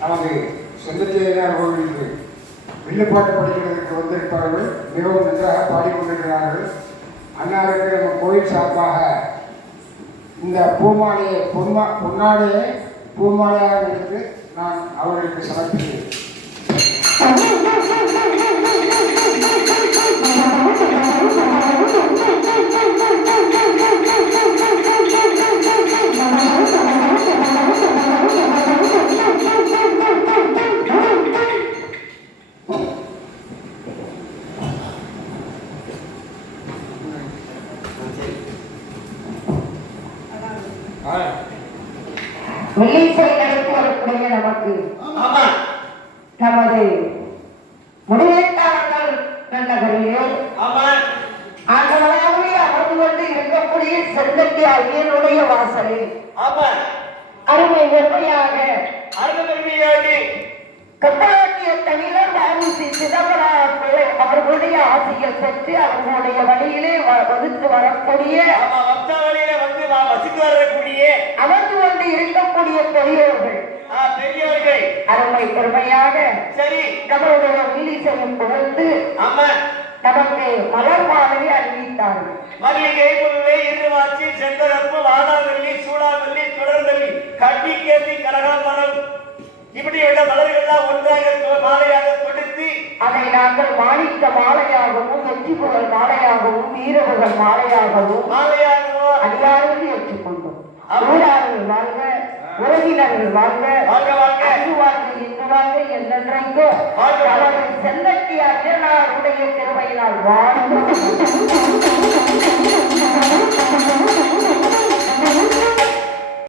நமது சொந்தத்தையார் கோவிலுக்கு வில்லுப்பாட்டு படிக்கிறதுக்கு வந்திருப்பவர்கள் மிகவும் நன்றாக பாடிக்கொண்டிருக்கிறார்கள். அன்னாருக்கு நம்ம கோயில் சார்பாக இந்த பூமாலையை பொன்னாடையை பூமாலையாக எடுத்து நான் அவர்களுக்கு சமர்ப்பிக்கிறேன். வெள்ளிசை நடத்தி வரக்கூடிய நமக்கு நமது முடிவேற்காரர்கள் நகரிலே ஆண்டவராகவே அமர்ந்து கொண்டு இருக்கக்கூடிய செந்தட்டி ஐயனுடைய வாசலில் அருமை வெறுமையாக கட்டாட்டிய தமிழர் வாரிசு சிதம்பரம் பிள்ளை அவர்களுடைய ஆசையை பெற்று அவர்களுடைய வழியிலே வகுத்து வரக்கூடிய அமர்ந்து கொண்டு இருக்கக்கூடிய பெரியோர்கள் அருமை பெருமையாக நம்மளுடைய வில்லிசையும் புகழ்ந்து நமக்கு மலர் மாலையை அறிவித்தார்கள். மல்லிகை முல்லை இருவாச்சி செங்கரப்பு வாடாவல்லி சூடாவல்லி தொடர்வல்லி கட்டி கேத்தி கனகாமரம் இப்படியுள்ள மலர்கள்லாம் ஒன்றாக மாலையாக கொடுத்து அதை நாங்கள் மாணிக்க மாலையாகவும் வெற்றி புகழ் மாலையாகவும் வீரபுகழ் மாலையாகவும் அதிகாரம் ஏற்றுக்கொண்டோம். ஊரார்கள் வாழ்க, உறவினர்கள் வாழ்க, அன்பு வாழ்க, இன்று வாழ்க, என்றென்றைக்கோ செல்லட்டியார் திருநாளுடைய திருவையினால் வாழ்க.